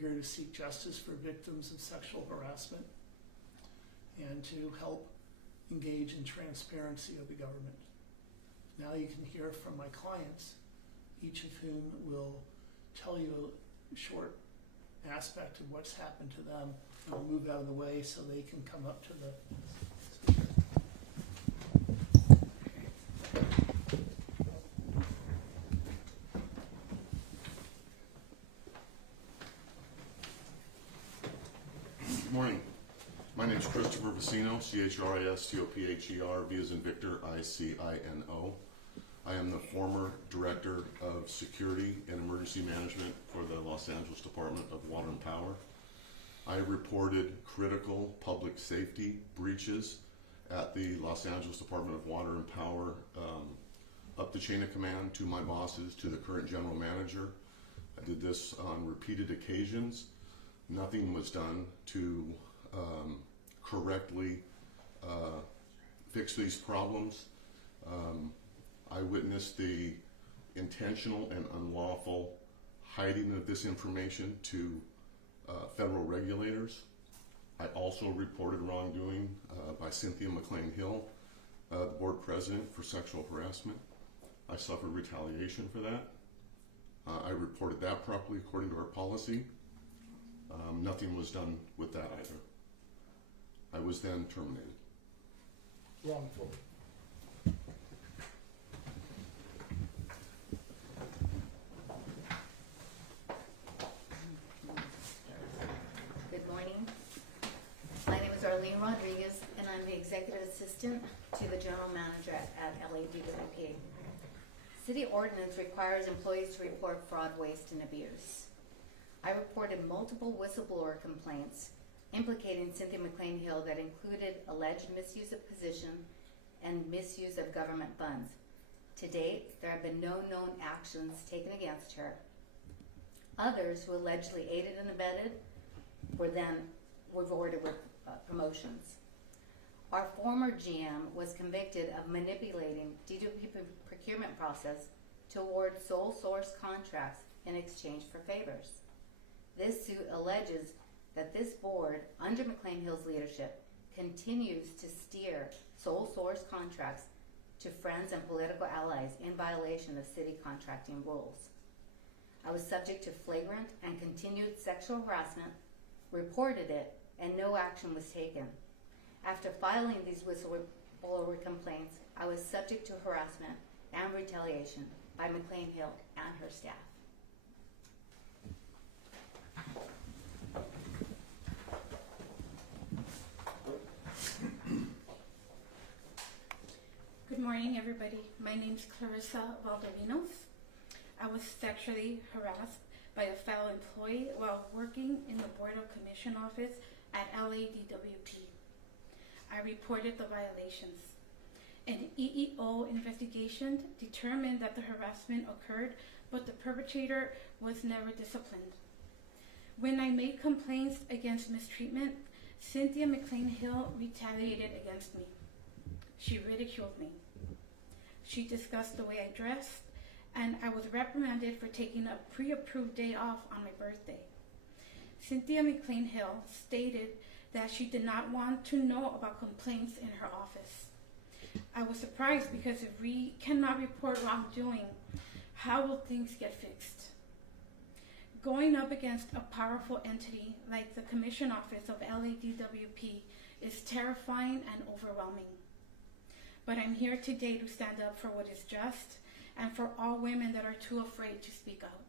here to seek justice for victims of sexual harassment and to help engage in transparency of the government. Now you can hear from my clients, each of whom will tell you a short aspect of what's happened to them. I'll move out of the way so they can come up to the Good morning. My name is Christopher Vicino, C-H-R-I-S-T-O-P-H-E-R, V as in Victor, I-C-I-N-O. I am the former Director of Security and Emergency Management for the Los Angeles Department of Water and Power. I reported critical public safety breaches at the Los Angeles Department of Water and Power up the chain of command to my bosses, to the current general manager. I did this on repeated occasions. Nothing was done to correctly fix these problems. I witnessed the intentional and unlawful hiding of this information to federal regulators. I also reported wrongdoing by Cynthia McLean Hill, the board president, for sexual harassment. I suffered retaliation for that. I reported that properly according to our policy. Nothing was done with that either. I was then terminated. wrongfully. Good morning. My name is Arlene Rodriguez, and I'm the Executive Assistant to the General Manager at LADWP. City ordinance requires employees to report fraud, waste, and abuse. I reported multiple whistleblower complaints implicating Cynthia McLean Hill that included alleged misuse of position and misuse of government funds. To date, there have been no known actions taken against her. Others who allegedly aided and abetted were rewarded with promotions. Our former GM was convicted of manipulating DWP procurement process to award sole source contracts in exchange for favors. This suit alleges that this board, under McLean Hill's leadership, continues to steer sole source contracts to friends and political allies in violation of city contracting rules. I was subject to flagrant and continued sexual harassment, reported it, and no action was taken. After filing these whistleblower complaints, I was subject to harassment and retaliation by McLean Hill and her staff. Good morning, everybody. My name's Clarissa Valdovinos. I was sexually harassed by a fellow employee while working in the Board of Commission office at LADWP. I reported the violations. An EEO investigation determined that the harassment occurred, but the perpetrator was never disciplined. When I made complaints against mistreatment, Cynthia McLean Hill retaliated against me. She ridiculed me. She discussed the way I dressed, and I was reprimanded for taking a pre-approved day off on my birthday. Cynthia McLean Hill stated that she did not want to know about complaints in her office. I was surprised because if we cannot report wrongdoing, how will things get fixed? Going up against a powerful entity like the Commission Office of LADWP is terrifying and overwhelming. But I'm here today to stand up for what is just and for all women that are too afraid to speak out.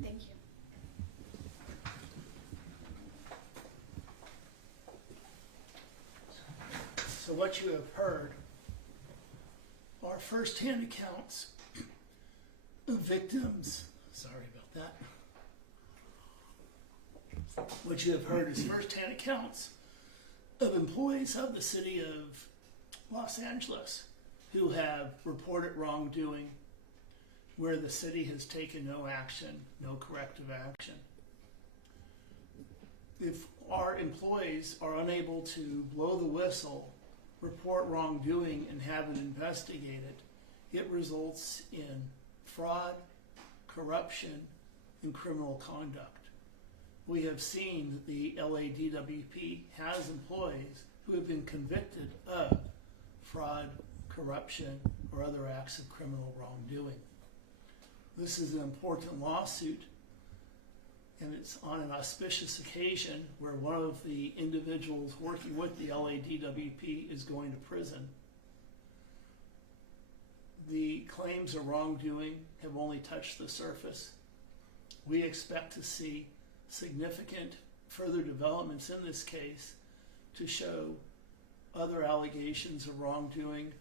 Thank you. So what you have heard are first-hand accounts of victims. Sorry about that. What you have heard is first-hand accounts of employees of the city of Los Angeles who have reported wrongdoing where the city has taken no action, no corrective action. If our employees are unable to blow the whistle, report wrongdoing, and have it investigated, it results in fraud, corruption, and criminal conduct. we have seen that the LADWP has employees who have been convicted of fraud, corruption, or other acts of criminal wrongdoing. This is an important lawsuit, and it's on an auspicious occasion where one of the individuals working with the LADWP is going to prison. The claims of wrongdoing have only touched the surface. We expect to see significant further developments in this case to show other allegations of wrongdoing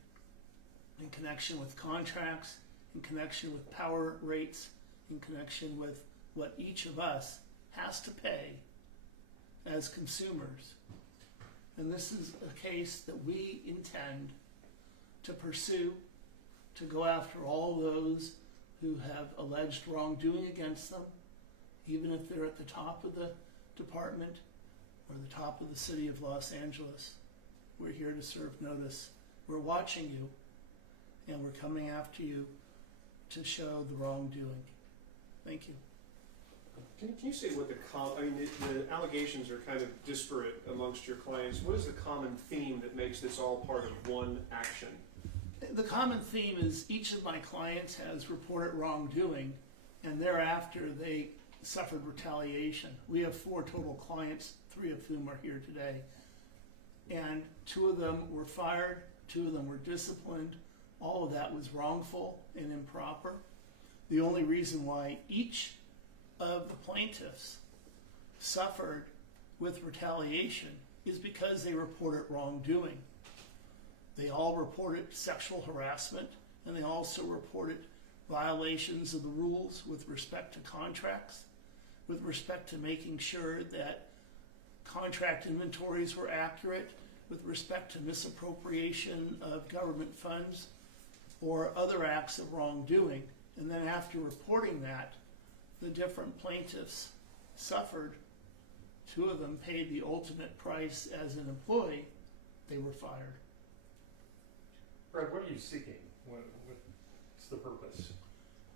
in connection with contracts, in connection with power rates, in connection with what each of us has to pay as consumers. And this is a case that we intend to pursue, to go after all those who have alleged wrongdoing against them, even if they're at the top of the department or the top of the city of Los Angeles. We're here to serve notice. We're watching you, and we're coming after you to show the wrongdoing. Thank you. Can you say what the allegations are kind of disparate amongst your clients. What is the common theme that makes this all part of one action? The common theme is each of my clients has reported wrongdoing, and thereafter they suffered retaliation. We have 4 total clients, 3 of whom are here today. And 2 of them were fired, 2 of them were disciplined. All of that was wrongful and improper. The only reason why each of the plaintiffs suffered with retaliation is because they reported wrongdoing. They all reported sexual harassment, and they also reported violations of the rules with respect to contracts, with respect to making sure that contract inventories were accurate, with respect to misappropriation of government funds or other acts of wrongdoing. And then after reporting that, the different plaintiffs suffered. 2 of them paid the ultimate price as an employee. They were fired. Brad, what are you seeking? What's the purpose?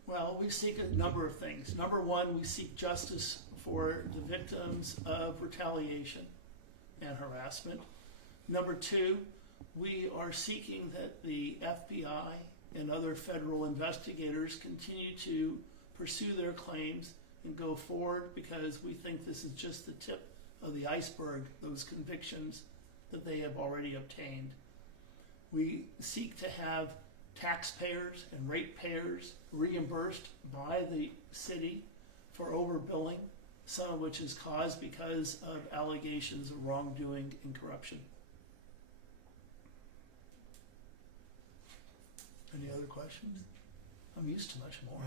Well, we seek a number of things. Number 1, we seek justice for the victims of retaliation and harassment. Number 2, we are seeking that the FBI and other federal investigators continue to pursue their claims and go forward, because we think this is just the tip of the iceberg, those convictions that they have already obtained. We seek to have taxpayers and ratepayers reimbursed by the city for overbilling, some of which is caused because of allegations of wrongdoing and corruption. Any other questions? I'm used to much more.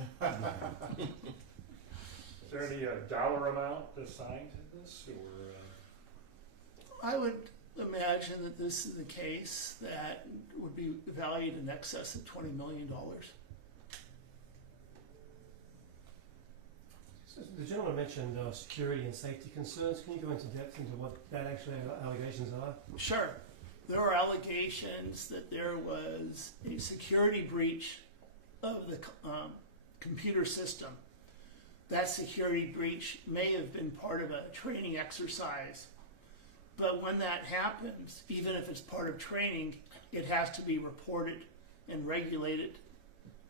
Is there any dollar amount assigned to this, or? I would imagine that this is a case that would be valued in excess of $20 million. So the gentleman mentioned security and safety concerns. Can you go into depth into what that actually allegations are? Sure. There are allegations that there was a security breach of the computer system. That security breach may have been part of a training exercise, but when that happens, even if it's part of training, it has to be reported and regulated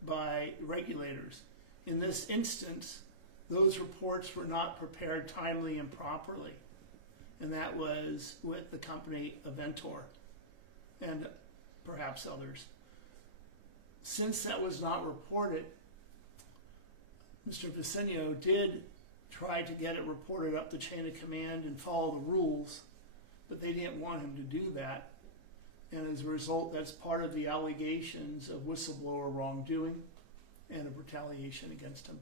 by regulators. In this instance, those reports were not prepared timely and properly, and that was with the company Aventor and perhaps others. Since that was not reported, Mr. Vicenio did try to get it reported up the chain of command and follow the rules, but they didn't want him to do that. And as a result, that's part of the allegations of whistleblower wrongdoing and of retaliation against him.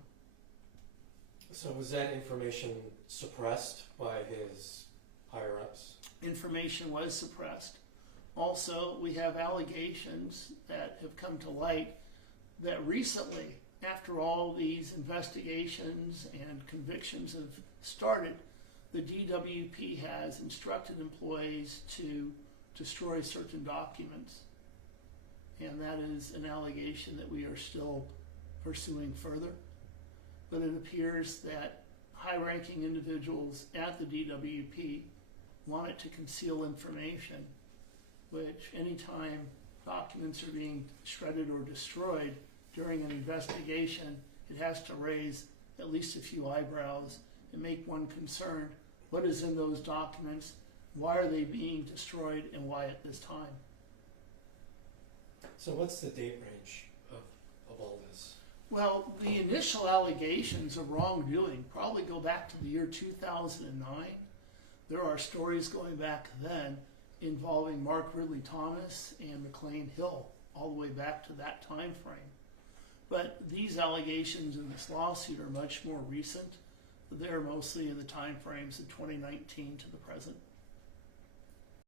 So was that information suppressed by his higher-ups? Information was suppressed. Also, we have allegations that have come to light that recently, after all these investigations and convictions have started, the DWP has instructed employees to destroy certain documents. And that is an allegation that we are still pursuing further. But it appears that high-ranking individuals at the DWP wanted to conceal information, which anytime documents are being shredded or destroyed during an investigation, it has to raise at least a few eyebrows and make one concerned. What is in those documents? Why are they being destroyed, and why at this time? So what's the date range of all this? Well, the initial allegations of wrongdoing probably go back to the year 2009. There are stories going back then involving Mark Ridley Thomas and McLean Hill, all the way back to that time frame. But these allegations in this lawsuit are much more recent. They're mostly in the time frames of 2019 to the present.